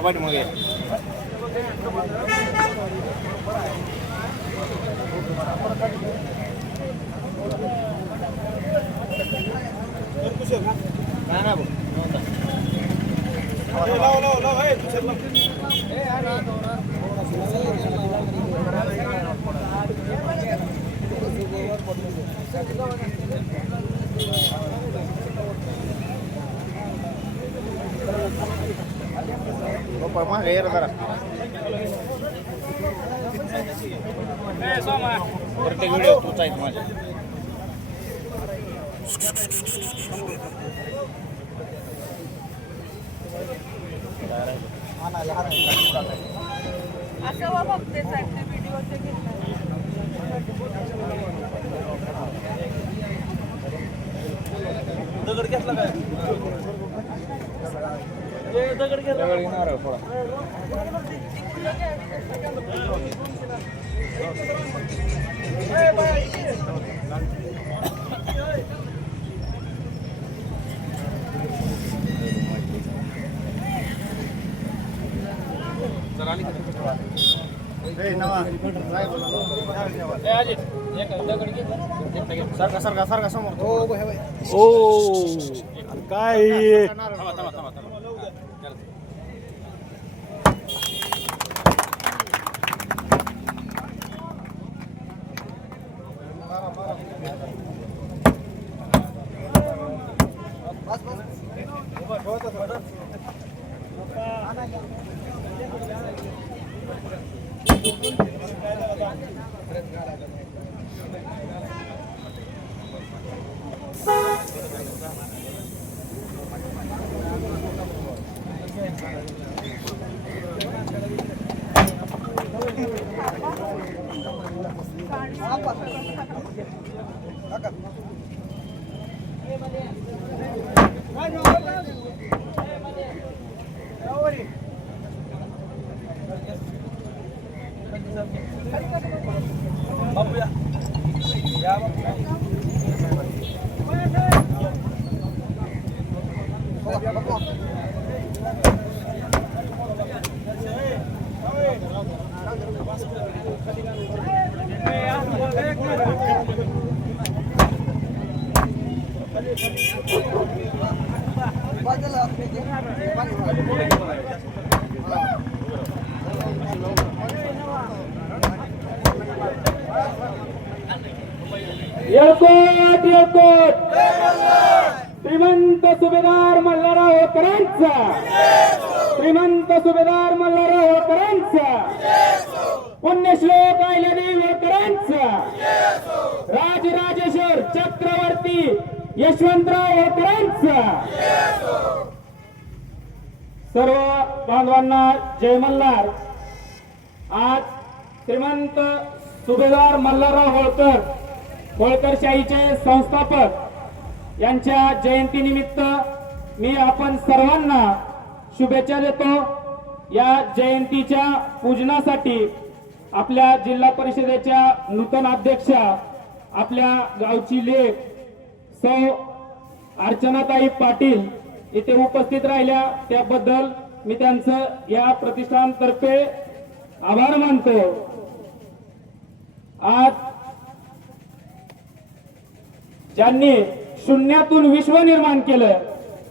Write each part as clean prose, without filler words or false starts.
पाठी मागे मागे जरा प्रत्येक व्हिडिओ तूच आहे माझ्या असं बघते व्हिडिओ दगड घेतला काय दगड घेणार थोडा सारखा सारखा सारखा समोर ओ काय येळकोट येळकोट श्रीमंत सुभेदार मल्हारराव होळकरांचा श्रीमंत सुभेदार मल्हारराव होळकरांचा पुण्यश्लोक अहिल्यादेवी होळकरांचा राजराजेश्वर चक्रवर्ती यशवंतराव होळकरांचा सर्व बांधवांना जय मल्हार। आज श्रीमंत सुभेदार मल्हारराव होळकर होळकरशाहीचे संस्थापक यांच्या जयंतीनिमित्त मी आपण सर्वांना शुभेच्छा देतो। या जयंतीच्या पूजनासाठी आपल्या जिल्हा परिषदेच्या नूतन अध्यक्षा आपल्या गावची लेक सौ अर्चनाताई पाटील इथे उपस्थित राहिल्या, त्याबद्दल मी त्यांचं या प्रतिष्ठानतर्फे आभार मानतो। आज ज्यांनी शून्यातून विश्व निर्माण केलं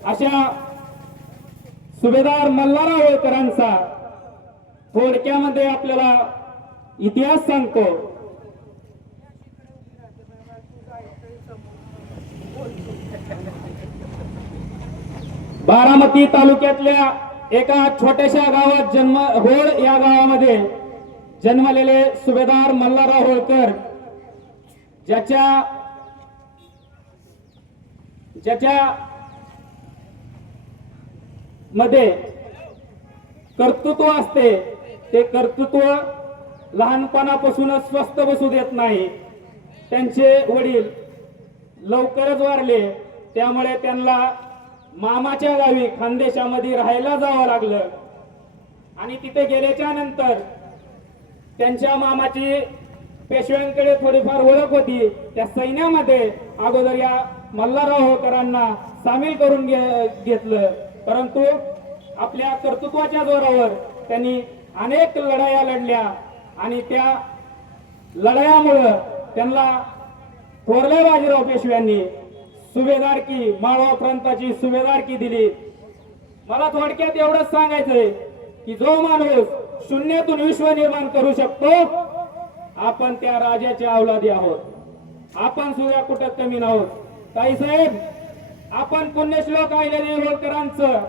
अशा सुभेदार मल्हारराव होळकरांचा थोडक्यामध्ये आपल्याला इतिहास सांगतो। बारामती तालुक्यातल्या एका छोट्याशा गावात होळ या गावामध्ये जन्मलेले सुभेदार मल्हारराव होळकर ज्याच्या मध्ये कर्तृत्व असते, ते कर्तृत्व लहानपणापासूनच स्वस्थ बसू देत नाही। त्यांचे वडील लवकरच वारले, त्यामुळे त्यांना मामाच्या गावी खानदेशामध्ये राहायला जावं लागलं आणि तिथे गेल्याच्या नंतर त्यांच्या मामाची पेशव्यांकडे थोडीफार ओळख होती. त्या सैन्यामध्ये अगोदर या मल्हारराव होळकरांना सामील करून घेतलं, परंतु आपल्या कर्तृत्वाच्या जोरावर त्यांनी अनेक लढाया लढल्या आणि त्या लढायामुळं त्यांना थोरल्या बाजीराव पेशव्यांनी सुभेदारकी, माळवा प्रांताची सुभेदारकी दिली. मला थोडक्यात एवढंच सांगायचंय की जो माणूस शून्यातून विश्व निर्माण करू शकतो, आपण त्या राजाचे अवलादी आहोत. आपण सुद्धा कुठं कमी नाहोत. ताईसाहेब, आपण पुण्यश्लोक अहिल्यादेवी होळकरांचं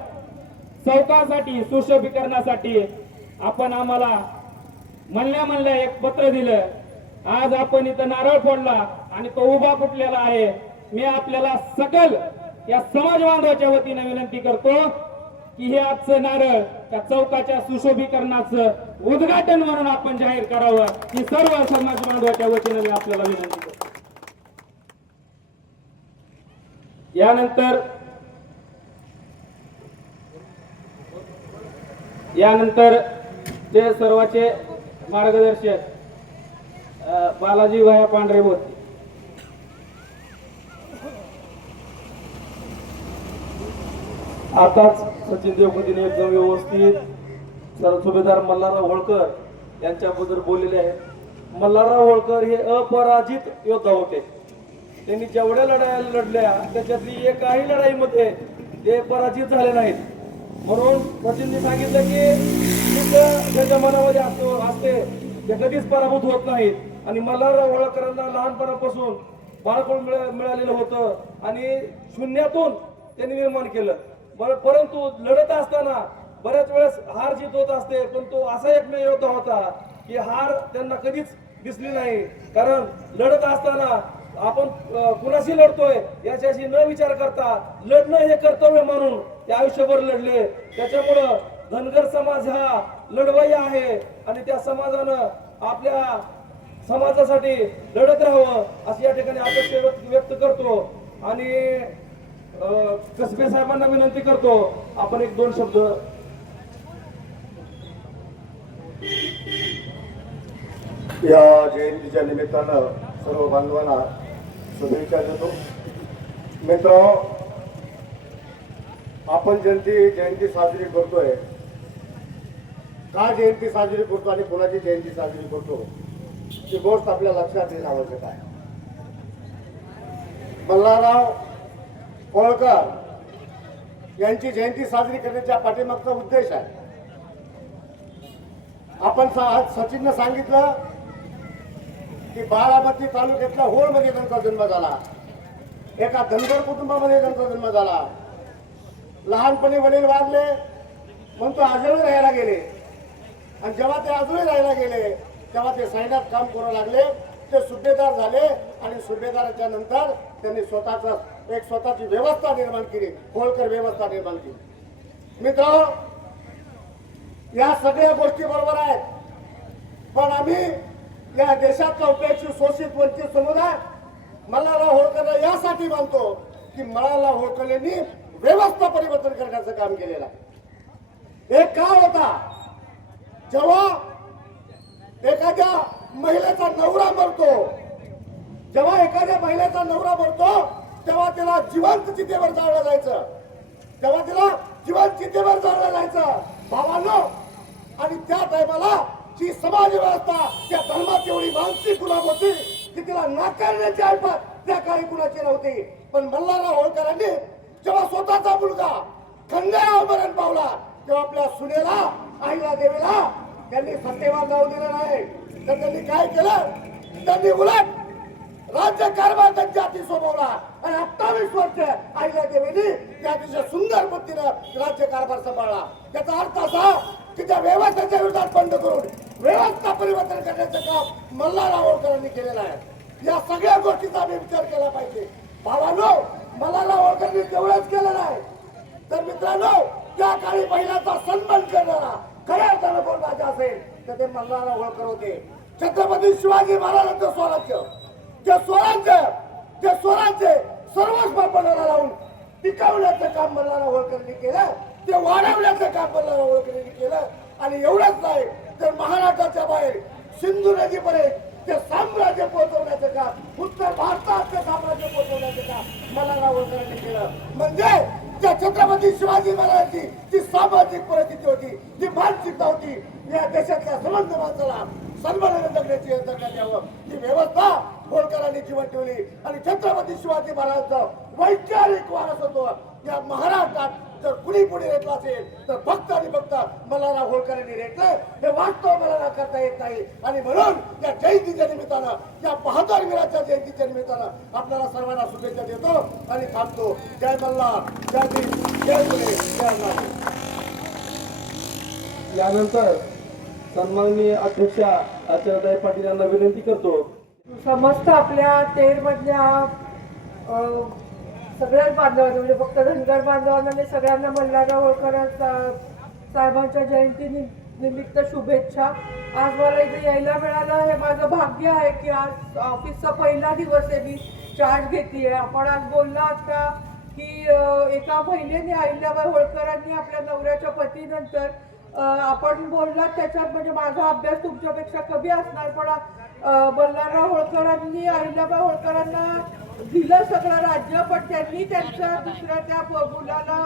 चौकासाठी, सुशोभीकरणासाठी आपण आम्हाला म्हणल्या एक पत्र दिलं. आज आपण इथं नारळ फोडला आणि तो उभा फुटलेला आहे. मी आपल्याला सकल या समाज बांधवाच्या वतीने विनंती करतो की हे आजचं नारळ त्या चौकाच्या सुशोभीकरणाचं उद्घाटन म्हणून आपण जाहीर करावं, ही सर्व समाज बांधवाच्या वतीने मी आपल्याला विनंती करतो. यानंतर जे सर्वांचे मार्गदर्शक बालाजी भाया पांढरे बोलते. आताच सचिन देवपतीने एकदम व्यवस्थित सुभेदार मल्हारराव होळकर यांच्याबद्दल बोललेले आहेत. मल्हारराव होळकर हे अपराजित योद्धा होते. त्यांनी जेवढ्या लढाया लढल्या त्याच्यातली एकाही लढाईमध्ये ते पराजित झाले नाहीत. म्हणून सचिनने सांगितलं की त्याच्या मनामध्ये असते ते कधीच पराभूत होत नाहीत. आणि मल्हारराव होळकरांना लहानपणापासून बाळपण मिळालेलं होतं आणि शून्यातून त्यांनी निर्माण केलं. परंतु लढत असताना बऱ्याच वेळेस हार जीत होत असते, पण तो असा एकमेव योद्धा होता की हार त्यांना कधीच दिसली नाही. कारण लढत असताना आपण कुणाशी लढतोय याच्याशी न विचार करता लढणं हे कर्तव्य म्हणून ते आयुष्यभर लढले. त्याच्यामुळं धनगर समाज हा लढवय्या आहे आणि त्या समाजानं आपल्या समाजासाठी लढत राहावं अशी या ठिकाणी अपेक्षा व्यक्त करतो. आणि कसबे साहेबांना विनंती करतो आपण एक दोन शब्द. या जयंतीच्या निमित्तानं सर्व बांधवांना शुभेच्छा देतो. मित्र, आपण जयंती साजरी करतोय, का जयंती साजरी करतो आणि कोणाची जयंती साजरी करतो ही गोष्ट आपल्या लक्षात येणं आवश्यक आहे. मल्हारराव होळकर यांची जयंती साजरी करण्याच्या पाठीमागचा उद्देश आहे. आपण सचिननं सांगितलं की बारामती तालुक्यातल्या होळमध्ये त्यांचा जन्म झाला. एका धनगर कुटुंबामध्ये त्यांचा जन्म झाला. लहानपणी वडील वारले म्हणून तो आजोळी राहायला गेले आणि जेव्हा ते आजोळी राहायला गेले तेव्हा ते सैन्यात काम करू लागले. ते सुभेदार झाले आणि सुभेदाराच्या नंतर त्यांनी स्वतःची व्यवस्था निर्माण केली, होळकर व्यवस्था निर्माण केली. मित्र, या सगळ्या गोष्टी बरोबर आहेत, पण आम्ही या देशातला उपेक्षित, शोषित, वंचित समुदाय मल्हारराव होळकरला यासाठी मानतो की मल्हारराव होळकर यांनी व्यवस्था परिवर्तन करण्याचं काम केलेलं आहे. एक काळ होता जेव्हा एखाद्या महिलेचा नवरा मरतो, जेव्हा एखाद्या महिलेचा नवरा मरतो तेव्हा तिला जिवंत चितेवर जाळलं जायचं, तेव्हा तिला जिवंत चितेवर जाळलं जायचं भावांनो. आणि त्या टायमाला जी समाज व्यवस्था, त्या धर्माची एवढी मानसिक गुलाम होती की तिला नाकारण्याची ऐपत त्या काळी कुणाची नव्हती. पण मल्हारराव होळकरांनी जेव्हा स्वतःचा मुलगा खंड्यावर मरण पावला तेव्हा आपल्या सुनेला, आईला देवीला त्यांनी सत्तेवर जाऊ दिलं नाही. तर त्यांनी काय केलं, त्यांनी उलट राज्य कारभार त्यांच्या हाती सोपवला आणि 28 वर्ष आईला देवीनी त्या अतिशय सुंदर पद्धतीनं राज्य कारभार सांभाळला. त्याचा अर्थ असा की त्या व्यवस्थेच्या विरोधात बंड करून व्यवस्था परिवर्तन करण्याचं काम मल्हारराव होळकरांनी केलेलं आहे. या सगळ्या गोष्टीचा आम्ही विचार केला पाहिजे. भावांनो, मल्हारराव होळकरांनी तेवढंच केलं नाही तर मित्रांनो, त्या काळी महिलांचा सन्मान करणारा खऱ्या अर्थानं कोण राजा असेल तर ते मल्हारराव होळकर होते. छत्रपती शिवाजी महाराजांचं स्वराज्य, ते स्वराज्य सर्वस्व पणाला लावून टिकवण्याचं काम मल्हारराव होळकरांनी केलं, ते वाढवण्याचं काम मल्हारराव होळकरांनी केलं. आणि एवढंच नाही तर महाराष्ट्राच्या बाहेर सिंधू नदीपर्यंत ते शिवाजी महाराजांची जी सामाजिक परिस्थिती होती, जी मानसिकता होती, या देशातल्या समंत माणसाला सन्मानाने जगण्याची जगण्यात यावं ही व्यवस्था होळकरांनी जीवन ठेवली. आणि छत्रपती शिवाजी महाराजांचा वैचारिक वारस होतो या महाराष्ट्रात जर कुणी पुढे रेटला असेल तर फक्त आणि फक्त मल्हारराव होळकरांनी रेटलंय हे वास्तव मला करता येत नाही. आणि म्हणून या जयंतीच्या निमित्तानं, या बहादूर वीराच्या जयंतीच्या निमित्तानं आपल्याला सर्वांना शुभेच्छा देतो आणि थांबतो. जय मल्हार, जय भीम, जय पुणे, जय अण्णा. यानंतर सन्माननीय अध्यक्षा आचार्यताई पाटील यांना विनंती करतो. समस्त आपल्या तेर मधल्या सगळ्याच बांधवांना म्हणजे फक्त धनगर बांधवांना नाही, सगळ्यांना मल्हारराव होळकर साहेबांच्या जयंती निमित्त शुभेच्छा. आज मला इथे यायला मिळालं हे माझं भाग्य आहे की आज ऑफिसचा पहिला दिवस आहे, मी चार्ज घेते. आपण आज बोललात का की एका महिलेने अहिल्याबाई होळकरांनी आपल्या नवऱ्याच्या पतीनंतर आपण बोललात त्याच्यात म्हणजे माझा अभ्यास तुमच्यापेक्षा कमी असणार, पण मल्हारराव होळकरांनी अहिल्याबाई होळकरांना दिलं सगळं राज्य, पण त्यांनी त्यांच्या दुसऱ्या त्या मुलाला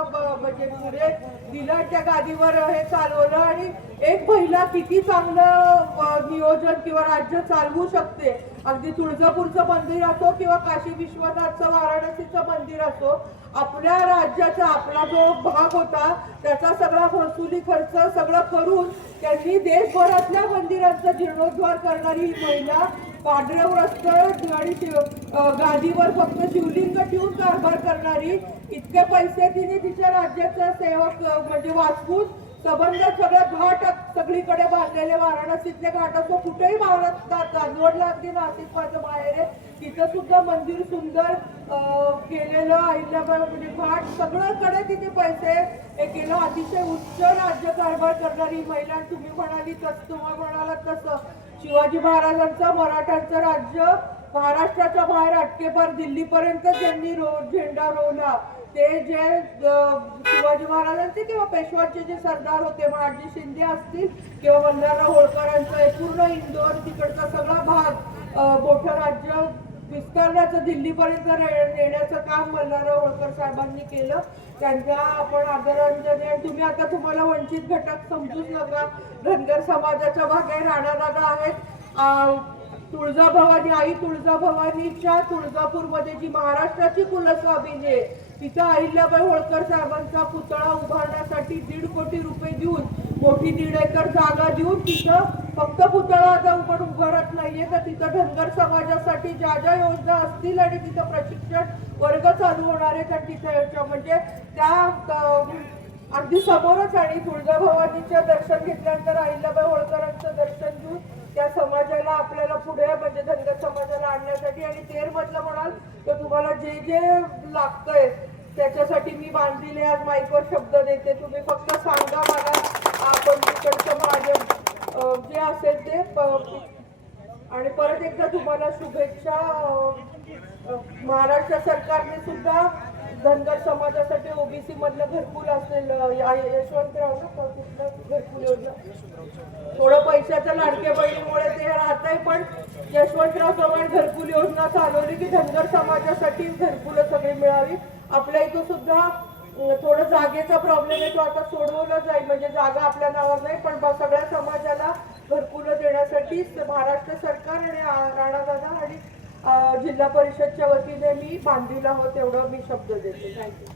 म्हणजे पुढे दिलं, त्या गादीवर हे चालवलं. आणि एक महिला किती चांगलं नियोजन किंवा राज्य चालवू शकते. अगदी तुळजापूरचं मंदिर असो किंवा काशी विश्वनाथचं वाराणसीचं मंदिर असो, आपल्या राज्याचा आपला जो भाग होता त्याचा सगळा महसुली खर्च सगळं करून त्यांनी देशभरातल्या मंदिरांचा जीर्णोद्धार करणारी ही महिला पांढरं वस्त्र आणि गादीवर फक्त शिवलिंग ठेवून कारभार करणारी, इतके पैसे तिने तिच्या राज्याचा सेवक म्हणजे वाचवून संबंध सगळं घाट सगळीकडे बांधलेले, वाराणसीतले घाट असो कुठेही महाराष्ट्रात चांदवडला अगदी नाशिक माझं बाहेर आहे तिथं सुद्धा मंदिर सुंदर केलेलं अहिल्याबाई म्हणजे घाट सगळ्याकडे तिथे पैसे हे केलं. अतिशय उच्च राज्य कारभार करणारी महिला. तुम्ही म्हणालात तसं शिवाजी महाराजांचं मराठ्यांचं राज्य महाराष्ट्राच्या बाहेर अटकेपार दिल्लीपर्यंत ज्यांनी झेंडा रोवला ते जे शिवाजी महाराजांचे किंवा पेशवांचे जे सरदार होते, महाजी शिंदे असतील किंवा मल्हारराव होळकरांचं पूर्ण इंदोर तिकडचा सगळा भाग मोठं राज्य विस्तारण्याचं दिल्लीपर्यंत नेण्याचं काम मल्हारराव होळकर साहेबांनी केलं. त्यांचा आपण आदरांजली. आणि तुम्ही आता तुम्हाला वंचित घटक समजूच नका, धनगर समाजाच्या भागे राणादादा आहेत. तुळजाभवानी आई तुळजाभवानीच्या तुळजापूरमध्ये जी महाराष्ट्राची कुलस्वामिनी आहे तिथं अहिल्याबाई होळकर साहेबांचा पुतळा उभारण्यासाठी 1.5 कोटी रुपये देऊन मोठी 1.5 एकर जागा देऊन तिथं फक्त पुतळा आता उभारत नाहीये तर तिथं धनगर समाजासाठी ज्या ज्या योजना असतील आणि तिथं प्रशिक्षण वर्ग चालू होणार आहेत आणि तिथं म्हणजे त्या अगदी समोरच. आणि तुळजाभवानीचं दर्शन घेतल्यानंतर अहिल्याबाई होळकरांचं दर्शन घेऊन त्या समाजाला आपल्याला पुढे म्हणजे धनगर समाजाला आणण्यासाठी आणि तेरमधलं म्हणाल तर तुम्हाला जे जे लागतंय त्याच्यासाठी मी बांधलेले आज माईकवर शब्द देते. तुम्ही फक्त सांगा मला, आपण तिकडचं माझं जे असेल ते. आणि परत एकदा तुम्हाला शुभेच्छा. महाराष्ट्र सरकारने सुद्धा धनगर समाजासाठी ओबीसी मधलं घरकुल असलेलं यशवंतराव घरकुल योजना थोडं पैशाच्या लाडक्या बहिणीमुळे ते राहत आहे, पण यशवंतराव चव्हाण घरकुल योजना चालवली की धनगर समाजासाठी घरकुलं सगळी मिळावी. आपल्या इथं सुद्धा थोडं जागेचा प्रॉब्लेम आहे, तो आता सोडवला जाईल. म्हणजे जागा आपल्या नावावर नाही पण सगळ्या समाजाला घरकुलं देण्यासाठी महाराष्ट्र सरकार आणि राणादादा आणि जिल्हा परिषदच्या वतीने मी बांधील आहोत एवढं मी शब्द देते. थँक्यू.